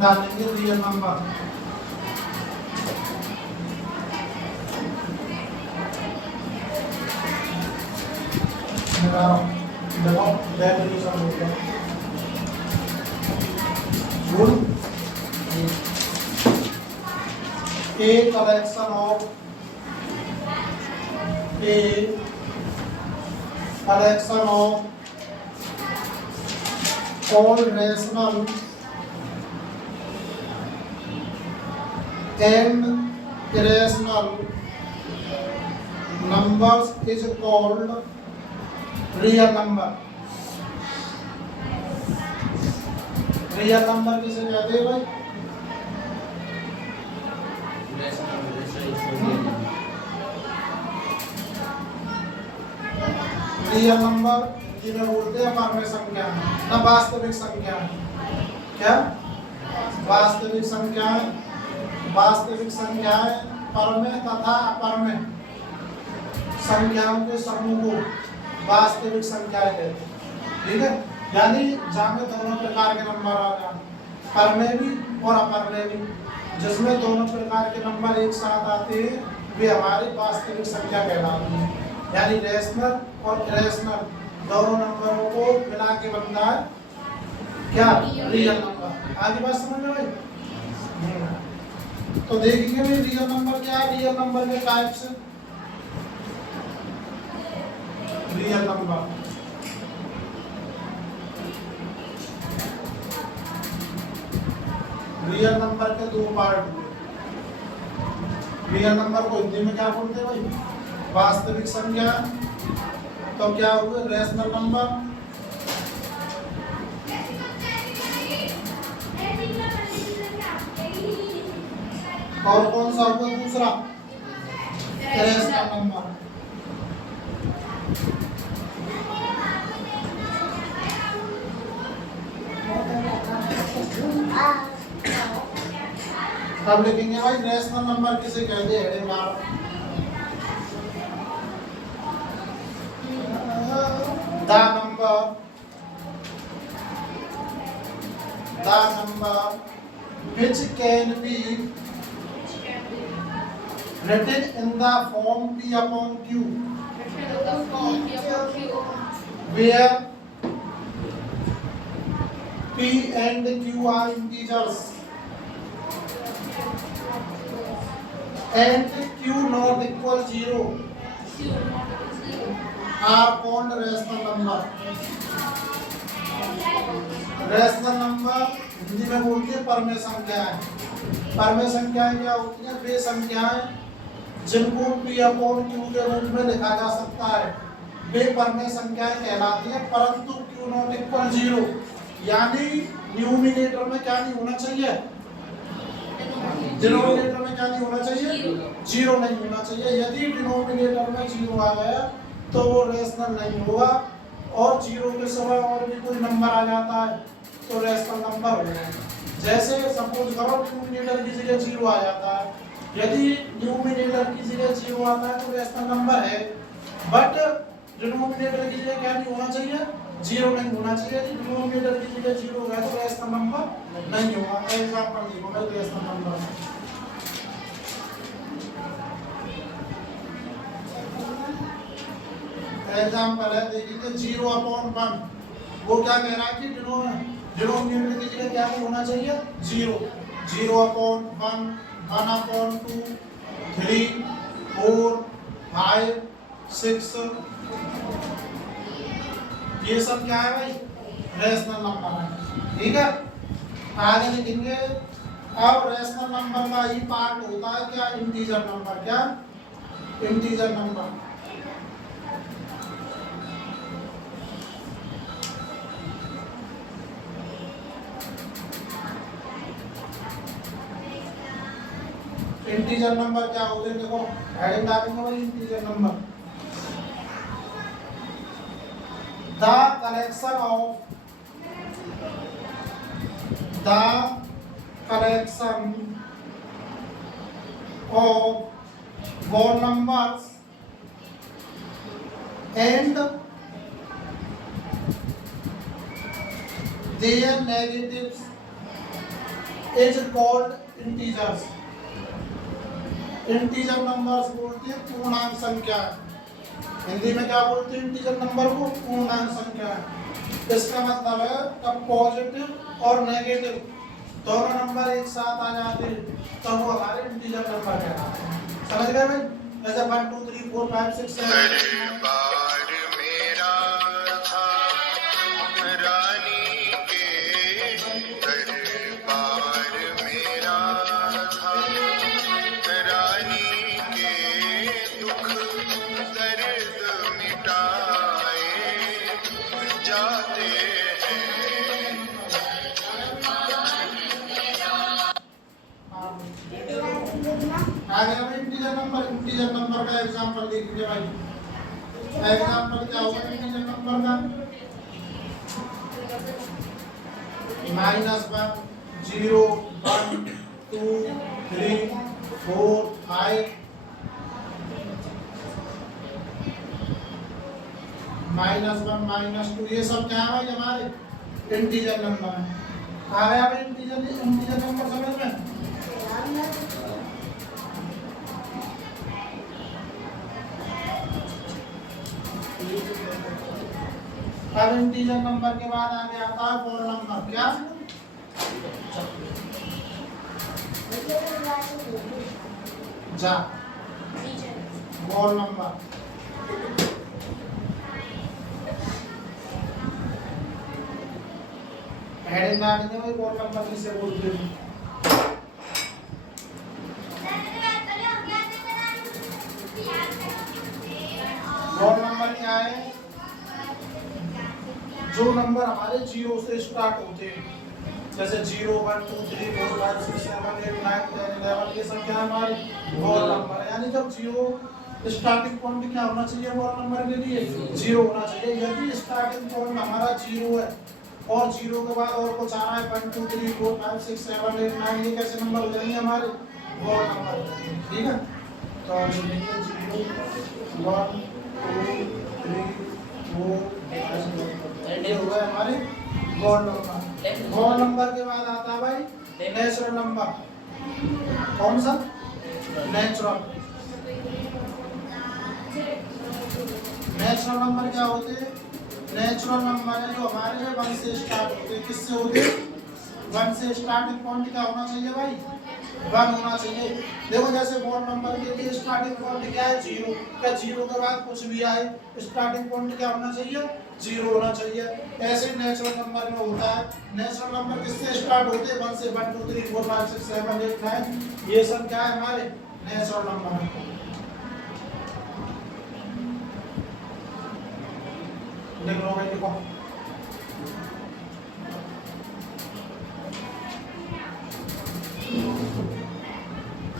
डालेंगे real number. देखो definition हो गया a collection of all rational and irrational numbers is called real number। Real number किसे कहते हैं भाई? रियल नंबर जिन्हें बोलते हैं परमेय संख्या ना वास्तविक संख्या। क्या वास्तविक संख्याएं? वास्तविक संख्याएं परमेय तथा अपरमेय संख्याओं के समूह को वास्तविक संख्याएं कहते हैं। ठीक है, यानी जहाँ में दोनों प्रकार के नंबर आ जाए, परमेय भी और अपरमेय भी, जिसमें दोनों प्रकार के नंबर एक साथ आते हैं वे हमारी वास्तविक संख्या कहलाती है। यानी रेशनल और इरेशनल दोनों नंबरों को मिला के बनता है क्या? Real number. आगे बात समझ में भाई? तो देखेंगे भाई रियल नंबर क्या है। रियल नंबर के types, real number real number के दो पार्ट हुए। रियल नंबर को हिंदी में क्या बोलते हैं भाई? वास्तविक संख्या। तो क्या हुए? Rational number. और कौन सा होगा दूसरा? Irrational number. अब लिखेंगे भाई रेशनल नंबर किसे कहते हैं? हेडिंग मारो। The number which can be written in the form P upon Q, where P and Q are integers and Q not equal 0 are called rational number। Rational number Hindi में बोलते हैं परमेय संख्याएं। परमेय संख्याएं क्या होती हैं? वे संख्याएं जिनको P अपॉन Q के रूप में लिखा जा सकता है वे परमेय संख्याएं कहलाती हैं, परंतु Q नॉट इक्वल 0, यानी न्यूमिनेटर में क्या नहीं होना चाहिए? डिनोमिनेटर में क्या नहीं होना चाहिए? 0 नहीं होना चाहिए। यदि डिनोमिनेटर में 0 आ गया तो वो रेशनल नहीं होगा, और 0 के सिवा और भी कोई नंबर आ जाता है तो रेशनल नंबर होगा। जैसे सपोज करो न्यूमिनेटर की जगह 0 आ जाता है, यदि न्यूमिनेटर की जगह 0 आता है तो रेशनल नंबर है, बट डिनोमिनेटर की जगह क्या नहीं होना चाहिए? 0 नहीं होना चाहिए। यदि डिनोमिनेटर की जगह 0 होगा तो रेशनल नंबर नहीं होगा। एग्जांपल देखो भाई रेशनल नंबर। एग्जांपल है देखिए 0 अपॉन 1, वो क्या कह रहा है कि डिनोमिनेटर की जगह क्या होना चाहिए? 0। 0 अपॉन 1, 1 अपॉन 2, 3, 4, 5, 6, ये सब क्या है भाई? रेशनल नंबर है। ठीक है, आगे लिखेंगे। अब रेशनल नंबर का ही पार्ट होता है क्या? Integer number. क्या? Integer number. इंटीजर नंबर क्या होते हैं? देखो हेडिंग डालेंगे भाई integer number. The collection of whole numbers and their negatives is called integers. Integer numbers बोलते हैं पूर्णांक संख्या। हिंदी में क्या बोलते हैं इंटीजर नंबर को? पूर्णांक संख्या। इसका मतलब है तब पॉजिटिव और नेगेटिव दोनों नंबर एक साथ आ जाते हैं तो वो हमारे इंटीजर नंबर कहलाते हैं। समझ गए भाई? जैसे 1 2 3 4 5 6 7 आ गया भाई इंटीजर नंबर। इंटीजर नंबर का एग्जांपल देखिए भाई। एग्जांपल क्या होगा इंटीजर नंबर का? -1 0 1 2 3 4 5 -1 -2 ये सब क्या है भाई हमारे इंटीजर नंबर है। आ गया भाई इंटीजर नंबर समझ में? अब इंटीजर नंबर के बाद आगे आता है होल नंबर। क्या? जा होल नंबर। हेडिंग डालने में होल नंबर किसे बोलते हैं? होल नंबर क्या है? जो नंबर हमारे 0 से स्टार्ट होते हैं, जैसे 0 1 2 3 4 5 6 7 8 9 10 11 ये सब क्या हमारे होल नंबर है। यानी जब 0 स्टार्टिंग पॉइंट क्या होना चाहिए होल नंबर के लिए? 0 होना चाहिए। यदि स्टार्टिंग पॉइंट हमारा 0 है और 0 के बाद और कुछ आना है 1 2 3 4 5 6 7 8 9 ये कैसे नंबर हो जाएंगे हमारे? Whole number. ठीक है, तो लिखेंगे 0 1 2 3 4 ये हो गए हमारे होल नंबर। होल नंबर के बाद आता है भाई नेचुरल नंबर। कौन सा? नेचुरल। नेचुरल नंबर क्या होते हैं? नेचुरल नंबर है जो हमारे जो 1 से स्टार्ट होते हैं। किससे होते हैं? 1 से स्टार्टिंग पॉइंट क्या होना चाहिए भाई? 1 होना चाहिए। देखो जैसे होल नंबर के लिए स्टार्टिंग पॉइंट क्या है? 0। क्या 0 के बाद कुछ भी आए स्टार्टिंग पॉइंट क्या होना चाहिए? 0 होना चाहिए। ऐसे नेचुरल नंबर में होता है। नेचुरल नंबर किससे स्टार्ट होते हैं? 1 से 1 2 3 4 5 6 7 8 9 ये सब क्या है हमारे नेचुरल नंबर है। देख लो भाई, देखो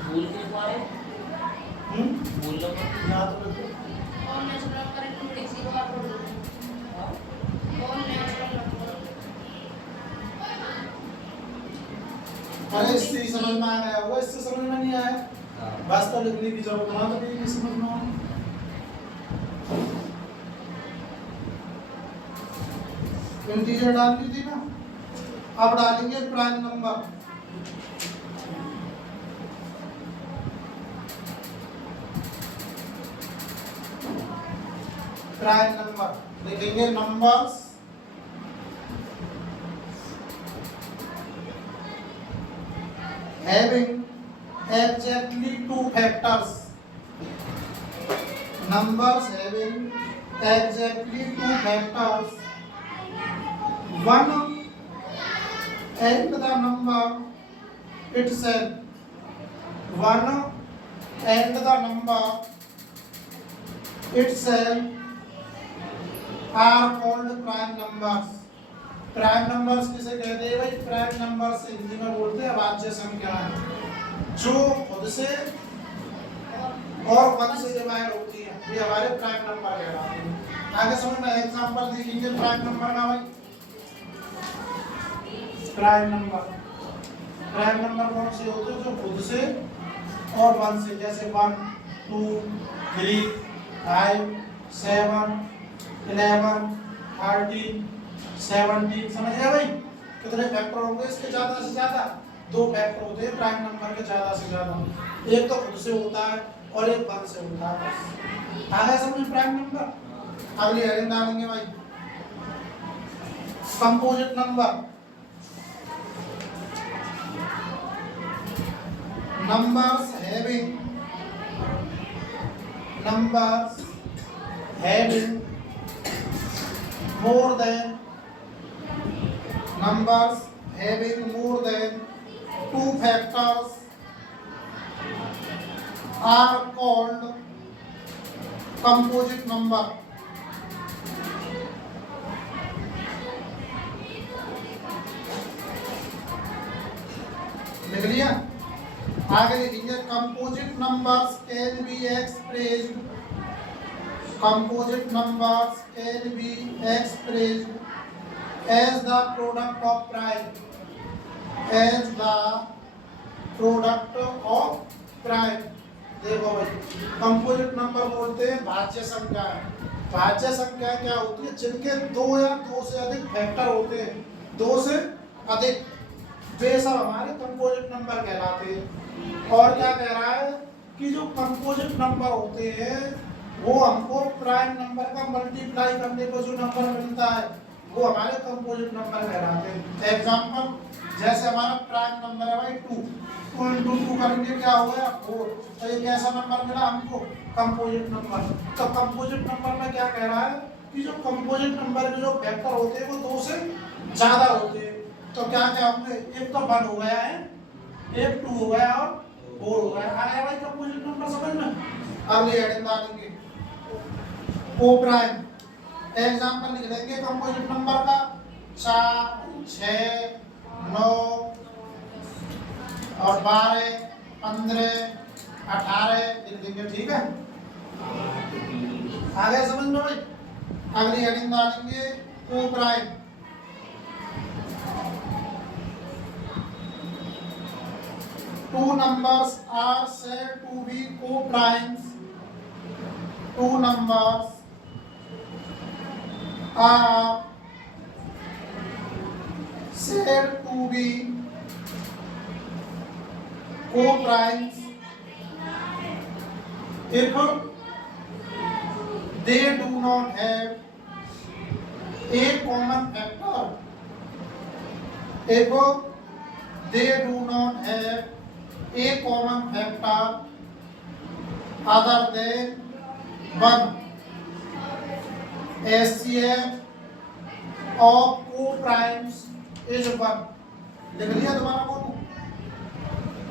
भूल के पाए भूल लो याद रखो। और नेचुरल करेक्ट लिख लो आप बोल और नेचुरल अरे इससे ही समझ में आ गया होगा, इससे समझ में नहीं आया बस तो लिखने की जरूरत ना तो नहीं समझ में आया। इंटीजर डाल दी थी ना, अब डालेंगे प्राइम नंबर। प्राइम नंबर लिखेंगे numbers having exactly 2 factors. Numbers having exactly 2 factors. One and the number itself. One and the number itself are called prime numbers. Prime numbers किसे कहते हैं भाई? प्राइम नंबर्स हिंदी में बोलते हैं अभाज्य संख्याएं जो खुद से और 1 से डिवाइड होती है, ये हमारे प्राइम नंबर कहलाते हैं। आगे समझ में एग्जांपल देखेंगे प्राइम नंबर का भाई। प्राइम नंबर कौन से होते हैं? जो खुद से और 1 से, जैसे 1 2 3 5 7 11 13 17। समझ गए भाई? कितने फैक्टर होंगे इसके? ज्यादा से ज्यादा दो फैक्टर होते हैं प्राइम नंबर के ज्यादा से ज्यादा, एक तो खुद से होता है और एक वन से होता है। बस आ गया समझ में प्राइम नंबर। अगली हेडिंग डालेंगे भाई composite number. numbers having more than two factors are called composite number। लिख लिया? आगे लिखेंगे composite numbers can be expressed as the product of prime देखो भाई कंपोजिट नंबर बोलते हैं भाज्य संख्या। भाज्य संख्या क्या होती है? जिनके दो या दो से अधिक फैक्टर होते हैं, दो से अधिक, वे सब हमारे कंपोजिट नंबर कहलाते हैं। और क्या कह रहा है कि जो कंपोजिट नंबर होते हैं वो हमको प्राइम नंबर का मल्टीप्लाई करने को जो नंबर मिलता है वो हमारे कंपोजिट नंबर कहलाते हैं। एग्जांपल जैसे हमारा प्राइम नंबर है भाई 2 into 2 करेंगे क्या हो गया 4, तो ये कैसा नंबर मिला हमको? Composite number. तो कंपोजिट नंबर में क्या कह रहा है कि जो कंपोजिट नंबर के जो फैक्टर होते हैं वो दो से ज्यादा होते हैं। तो क्या क्या होंगे? एक तो 1 हो गया है, एक 2 हो गया और 4 हो गया। आया भाई कंपोजिट नंबर समझ में? अगली हेडिंग डालेंगे को प्राइम। एग्जांपल लिख लेंगे कंपोजिट नंबर का 4, 6, 9 और 12, 15, 18 लिख देंगे। ठीक है, आ गया समझ में भाई? अगली हेडिंग डालेंगे को prime. Two numbers are said to be co-primes. Two numbers are said to be co-primes if they do not have a common factor. If they do not have a common factor other than 1, HCF of co-primes is 1। लिख लिया दोबारा बोलूं?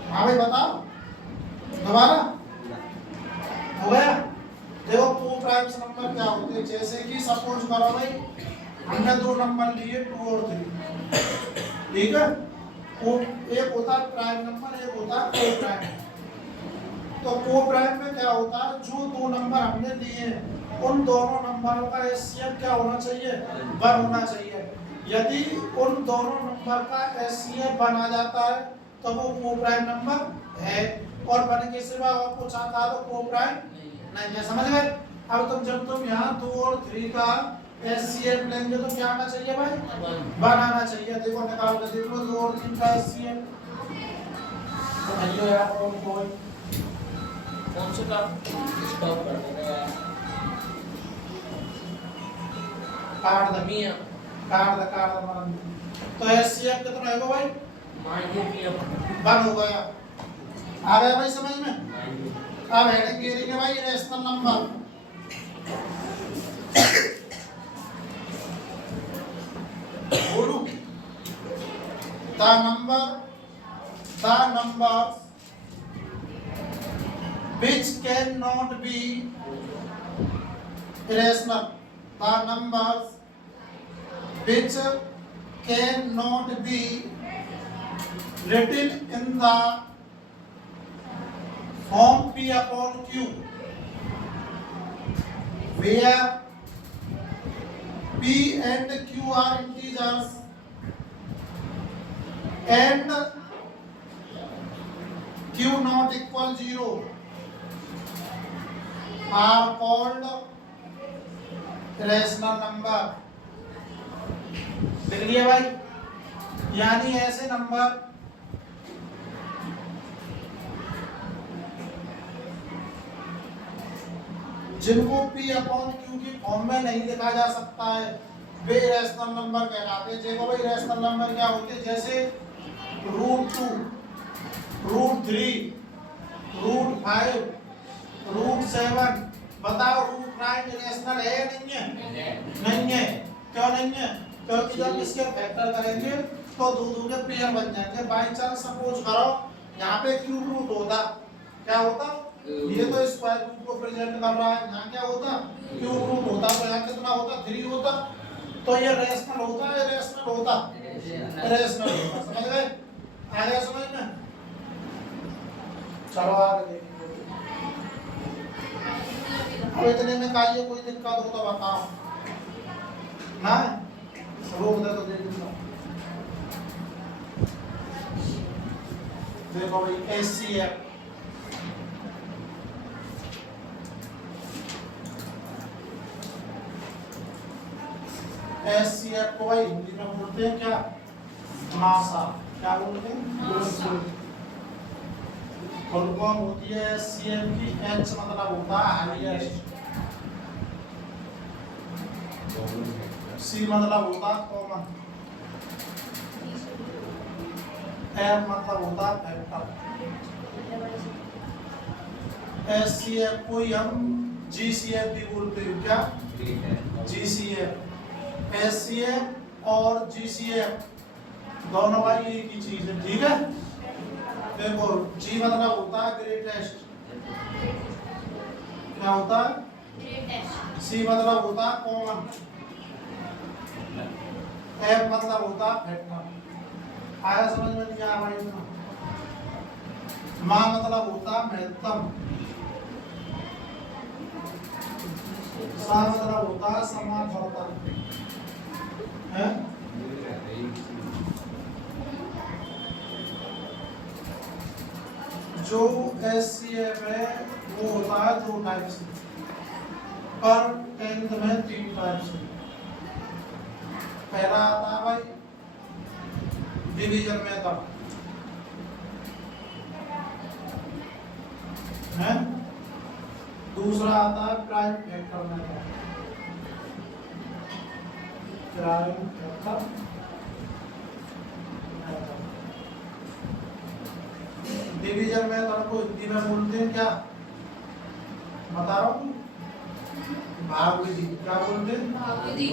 हाँ भाई बताओ दोबारा हो गया? देखो co-primes नंबर क्या होते हैं? जैसे कि सपोज करो भाई हमने दो नंबर लिए 2 और 3, ठीक है? एक होता है प्राइम नंबर, एक होता है को प्राइम। तो को प्राइम में क्या होता है? जो दो नंबर हमने लिए उन दोनों नंबरों का एचसीएफ क्या होना चाहिए? 1 होना चाहिए। यदि उन दोनों नंबर का एचसीएफ 1 आ जाता है तो वो को प्राइम नंबर है, और 1 के सिवा और कुछ आता है तो को प्राइम नहीं है। समझ गए? अब जब तुम यहाँ 2 और 3 का एचसीएफ लेंगे तो क्या आना चाहिए भाई? 1 आना चाहिए। देखो निकाल के देखो 2 और 3 का एचसीएफ। तो भैया यार कौन से का स्टॉप कर देना यार, काट द मियां काट द मान। तो एचसीएफ कितना है भाई? मान लिया 1 हो गया। आ गया भाई समझ में? अब हेडिंग गियरिंग है भाई रेशनल नंबर। बोलूं the numbers which cannot be irrational, the numbers which cannot be written in the form P upon Q, where P and Q are integers and Q not equal 0 are called rational number। लिख लिया भाई? यानी ऐसे number जिनको P upon Q की form में नहीं लिखा जा सकता है वे रैशनल नंबर कहलाते हैं। देखो भाई रैशनल नंबर क्या होते हैं, जैसे √2, √3, √5, √7। बताओ √9 रैशनल है या नहीं है? नहीं है। क्यों नहीं है? क्योंकि जब इसके फैक्टर करेंगे तो दो के पेयर बन जाएंगे। बाई चांस सपोज करो यहाँ पे क्यूब रूट होता, क्या होता? ये तो स्क्वायर रूट को प्रेजेंट कर रहा है, यहाँ क्या होता? क्यूब रूट होता, तो यहाँ कितना होता? 3 होता। तो ये रेशनल होता है, रेशनल होता, रेशनल होता। समझ गए? आ गया समझ में? चलो आगे देखिए। अब इतने में चाहिए कोई दिक्कत हो तो बताओ ना, रोक दे तो दे दूंगा। देखो भाई HCF को भाई हिंदी में बोलते हैं क्या? नासा। क्या बोलते हैं? फुल फॉर्म होती है HCF की। H मतलब होता है हाईएस्ट, C मतलब होता है कॉमन, M मतलब होता है फैक्टर। HCF को हम GCF भी बोलते हैं। क्या? GCF। HCF और GCF दोनों भाई एक ही चीज है, ठीक है? देखो G मतलब होता है ग्रेटेस्ट, क्या होता है? C मतलब होता है कॉमन, M मतलब होता है फैक्टर। आया समझ में? नहीं आया भाई? मां मतलब होता है महत्तम, सा मतलब होता है समापवर्तन है। जो HCF है वो होता है 2 टाइप से, पर 10th में 3 टाइप से। पहला आता है भाई डिवीजन मेथड है, दूसरा आता है prime factor method. Prime factor division method को हिंदी में बोलते हैं क्या? बता रहा हूँ, भाग विधि। क्या बोलते हैं? भाग विधि।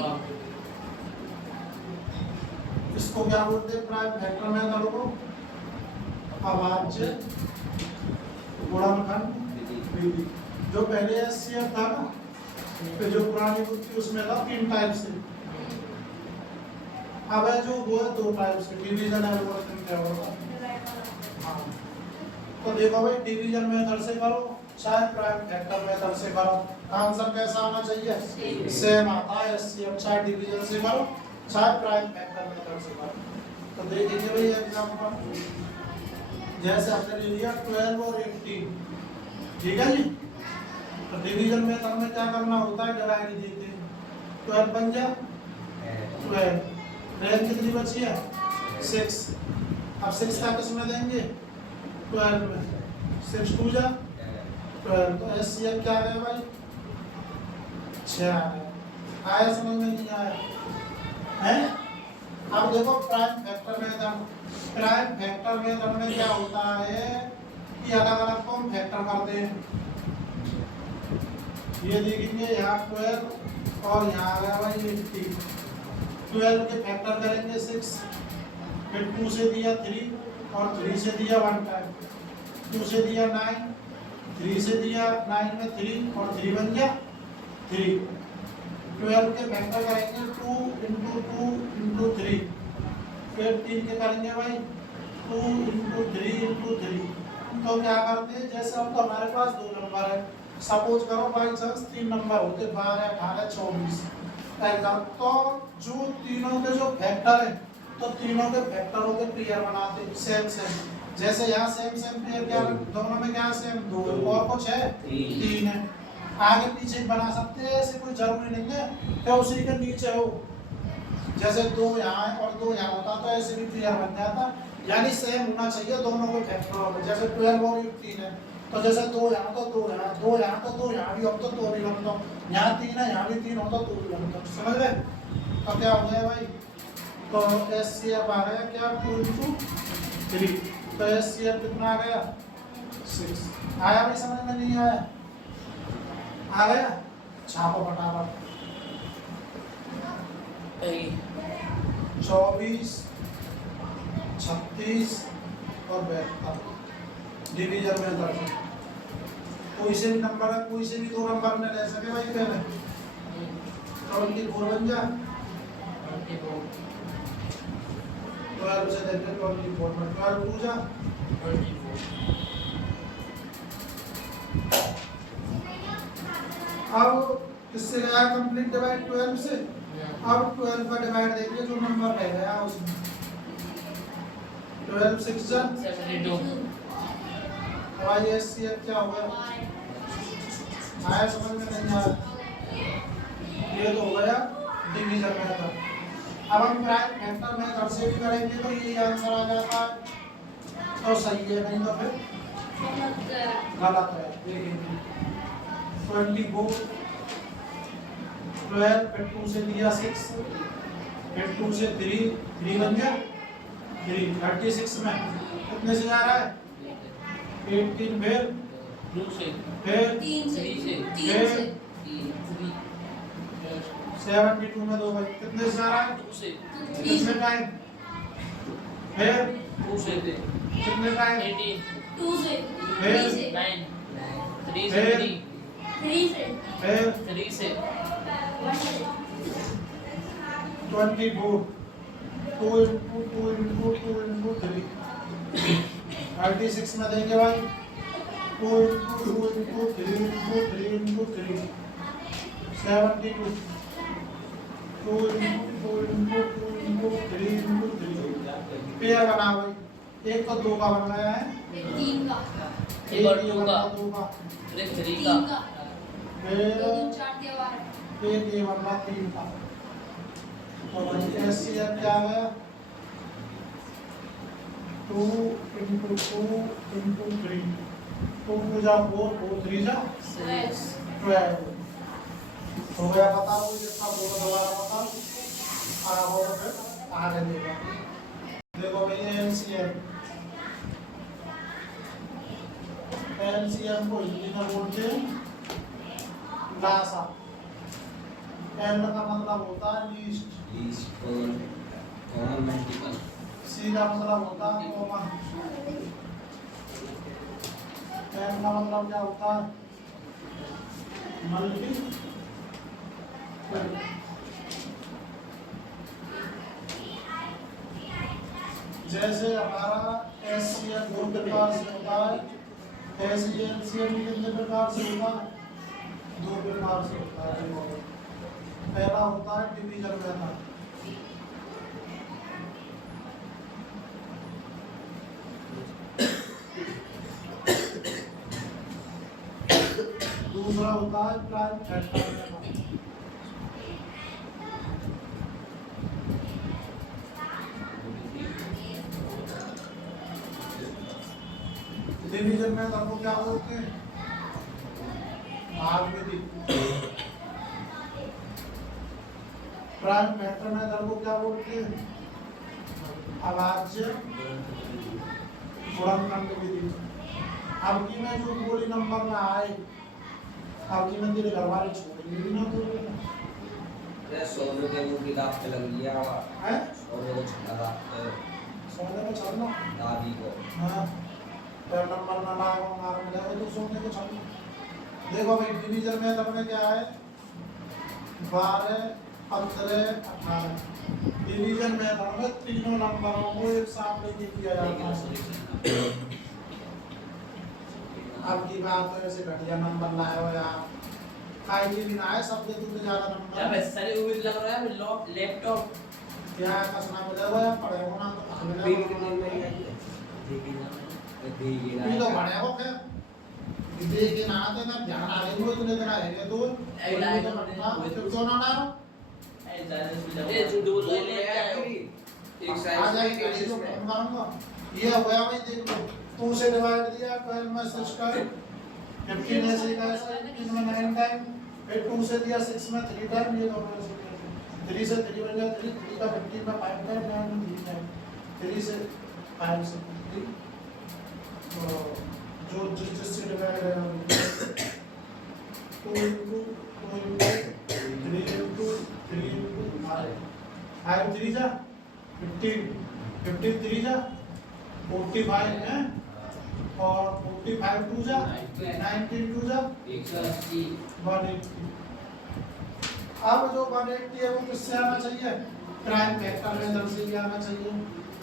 इसको क्या बोलते हैं? प्राइम फैक्टर मेथड को अभाज्य गुणनखंड विधि। जो पहले HCF था ना, तो जो पुरानी बुक थी उसमें था 3 टाइप से, अब है जो वो है 2 टाइप से, डिवीजन एल्गोरिथम क्या होगा। हाँ तो देखो भाई डिवीजन मेथड से करो चाहे प्राइम फैक्टर मेथड से करो, आंसर कैसा आना चाहिए? सेम आता है HCF, चाहे डिवीजन से करो चाहे प्राइम फैक्टर मेथड से करो। तो देखिए भाई एग्जांपल, जैसे हमने ले लिया 12 और 18, ठीक है जी। तो डिवीजन मेथड में क्या करना होता है? डिवाइड देते हैं, 12 बन गया 12, रेंज कितनी बची है? 6। अब 6 का किस में देंगे? 12 में। 6 2 जा 12, तो HCF क्या आ गया भाई? 6 आ गया। आया समझ में? नहीं आया है? अब देखो prime factor method, prime factor method में क्या होता है कि अलग अलग को हम फैक्टर करते हैं। ये देखेंगे यहाँ 12 और यहाँ आ गया भाई 18, 12 के फैक्टर करेंगे 6, फिर 2 से दिया 3 और 3 से दिया 1 टाइम, 2 से दिया 9, 3 से दिया 9 में 3 और 3 बन गया 3। 12 के फैक्टर करेंगे 2 × 2 × 3, फिर 3 के करेंगे भाई 2 × 3 × 3। तो क्या करते हैं, जैसे अब तो हमारे पास 2 नंबर है, सपोज करो बाई चांस 3 नंबर होते 12 18 24 एग्जाम, तो जो तीनों के जो फैक्टर है तो तीनों के फैक्टरों के पेयर बनाते हैं सेम सेम। जैसे यहाँ सेम सेम पेयर क्या दोनों में क्या सेम 2 और कुछ है 3 है, आगे पीछे बना सकते हैं, ऐसे कोई जरूरी नहीं है कि उसी के नीचे हो। जैसे 2 यहाँ है और 2 यहाँ होता तो ऐसे भी पेयर बन जाता, यानी सेम होना चाहिए दोनों के फैक्टरों में। जैसे 12 और 18 है तो जैसे 2 यहाँ तो 2 यहाँ, 2 यहाँ तो 2 यहाँ भी, अब तो 2 भी लगता हूँ, यहाँ 3 है यहाँ भी 3 होता तो 2 भी लगता हूँ, समझ गए? तो क्या हो गया भाई? तो SCF आ गया क्या 2 into 3, तो SCF कितना आ गया 6। आया भाई समझ में? नहीं आया? आ गया? छापो फटाफट। 24, 36 और 72 डिवीजन में दर्ज है। कोई से भी नंबर है, कोई से भी 2 नंबर में ले सके भाई पहले। 24 बन जा, 12 से देखे 24 में 12 टू जा, 24। अब इससे गया कंप्लीट डिवाइड 12 से। अब 12 का डिवाइड देखिए जो नंबर रह गया उसमें 12 6 जा, 72। भाई SCF क्या हो गया? आया समझ में? नहीं आया? ये तो हो गया डिवीजन मेथड। अब हम प्राइम फैक्टर मेथड से भी करेंगे तो ये आंसर आ जाता है, तो सही है, नहीं तो फिर गलत है। देखिए 24, 12 फिर 2 से लिया 6, फिर 2 से 3 बन गया 3, 36 में कितने से जा रहा है? 18, फिर 2 से, फिर 3 से, 72 में 2 भाई कितने से जा रहा है? 2 से, कितने टाइम? फिर 2 से, कितने टाइम? 18, 2 से, फिर 3 से, 9, 3 से, फिर 3, 3 से, फिर 3 से, 1 से, 24, 2 into 2 into 2 into 3, 36 में देंगे भाई 2 into 2 into 3 into 3 into 3, 72, 2 into 2 into 2 into 3 into 3, pair बना भाई, एक तो 2 का बन गया है, एक 3 का, एक और ये 2 बना का, 2 का, फिर 3 3 का, का, फिर 2 2 4 दिया 12, एक ये बना 3 का। तो भाई SCF क्या आ गया? 2 into 2 into 3, 2 2 जा 4, 4 3 जा 6, 12 हो गया। बताओ जितना बोलो दोबारा बताओ, आगे हो तो फिर आगे देखो। देखो भाई LCM को हिंदी में बोलते हैं लासा। L का मतलब होता है लीस्ट, C का मतलब होता है कॉमन, M का मतलब क्या होता है? मल्टीपल। जैसे हमारा SCF 2 प्रकार से होता है, LCM कितने प्रकार से होता है? 2 प्रकार से होता है। पहला होता है डिवीजन मेथड, दूसरा होता है prime factor method. Division method को क्या बोलते हैं? भाग विधि। प्राइम फैक्टर मेथड को क्या बोलते हैं? अभाज्य गुणनखंड विधि। अब की मैं जो बोली नंबर में आए, अब की मैं तेरे घर वाले छोड़ेंगे भी ना बोले ना। 100 रुपए वो किताब पे लग लिया है 100 रुपए छड़ा सोने को चलना। दादी को हाँ तो नंबर ना लाओ मार में जाओ तो सोने को चलना। देखो भाई डिवीजन मेथड में क्या है? 12, 15, 18। डिवीजन मेथड में तीनों नंबरों को एक साथ लेके किया जाता है। अब की बात तो ऐसे घटिया नंबर लाए हो यार, खाई की भी ना है, सब दे तुमने ज्यादा या नंबर बस सारे उम्मीद लग रहा है लैपटॉप क्या है? कसना बजा हुआ है, पढ़े हो ना तो भी कितने में आई ये तो पढ़े हो क्या? देखे ना आते ना ध्यान आ रही हो इतने दिन आएंगे तो ऐ लाए तो क्यों ना डालो? ए झूठ बोल रहे हैं एक आ साइड जाएगी में गाड़ी को फोन करूंगा। ये हो गया भाई देख लो 2 से डिवाइड दिया, 12 में 6 टाइम, 15 ऐसे ही का ऐसा, 15 में 9 टाइम, फिर 2 से दिया 6 में 3 टाइम, ये दोनों ऐसे 3 से 3 बन गया 3, 3 का 15 में 5 टाइम, 9 में 3 टाइम, 3 से 5 से 3, तो जो जिससे डिवाइड है 2 into 3 into 3 into 5 3 जा 15 15 3 जा 45 है, और 45 2 जा 19 2 जा 180 180। अब जो 180 है वो किससे आना चाहिए? प्राइम फैक्टर मेथड से भी आना चाहिए।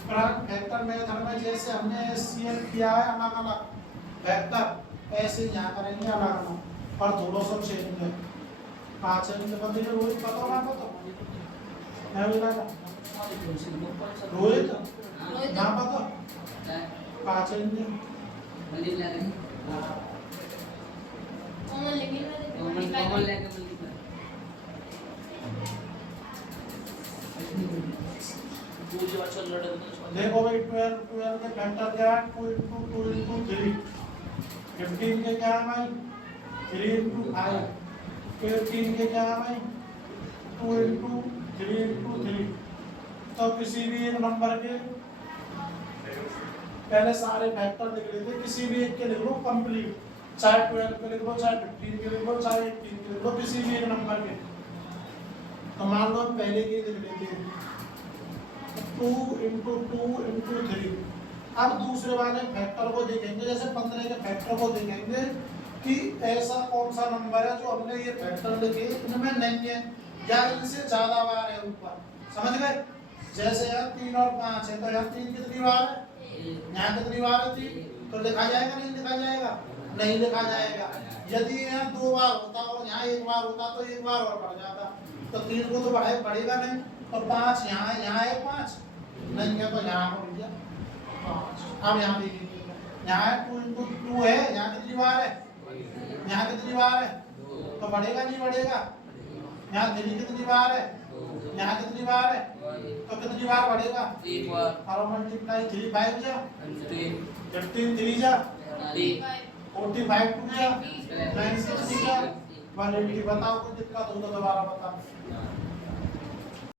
प्राइम फैक्टर मेथड में जैसे हमने एचसीएल किया है अलग अलग फैक्टर, ऐसे यहाँ करेंगे अलग अलग, और दोनों सब सेम है। 5 है बंदे को रोहित पता ना पता है बोला था रोहित ना पता 5 है मल्टीप्लाई कॉमन लेकिन मैं कॉमन लेके मल्टीप्लाई पूरी अच्छा लड़े तो देखो भाई 12 के फैक्टर क्या है? 2 into 2 into 3, 15 के क्या है भाई? 3 into 5, 15 के क्या है भाई? 2 into 3 into 3। तो किसी भी एक नंबर के पहले सारे फैक्टर लिख लेते, किसी भी एक के लिख लो कंप्लीट, चाहे 12 के लिख लो, चाहे 15 के लिख लो, चाहे 18 के लिख लो, किसी भी एक नंबर के। तो मान लो पहले के लिख लेते हैं 2 into 2 into 3। अब दूसरे वाले फैक्टर को देखेंगे, जैसे 15 के फैक्टर को देखेंगे कि ऐसा कौन सा नंबर है जो हमने ये फैक्टर लिखे इनमें नहीं है या इनसे ज्यादा बार है ऊपर, समझ गए? जैसे यहाँ 3 और 5 है, तो यहाँ 3 कितनी बार है, यहाँ कितनी बार है 3, तो लिखा जाएगा नहीं लिखा जाएगा? नहीं लिखा जाएगा। यदि यहाँ 2 बार होता और यहाँ 1 बार होता तो 1 बार और बढ़ जाता, तो 3 को तो बढ़ेगा नहीं, तो 5 यहाँ है 5 नहीं है, तो यहाँ हो गया 5। अब यहाँ देखेंगे, यहाँ 2 into 2 है, यहाँ कितनी बार है, यहाँ कितनी बार है, तो बढ़ेगा नहीं बढ़ेगा? यहाँ 3 कितनी बार है, यहाँ कितनी बार है, तो कितनी बार बढ़ेगा? एक बार और मल्टीप्लाई 3 5 जा 15 15 3 जा 45 45 2 जा 960 जा 180। बताओ कोई दिक्कत हो तो दोबारा बता।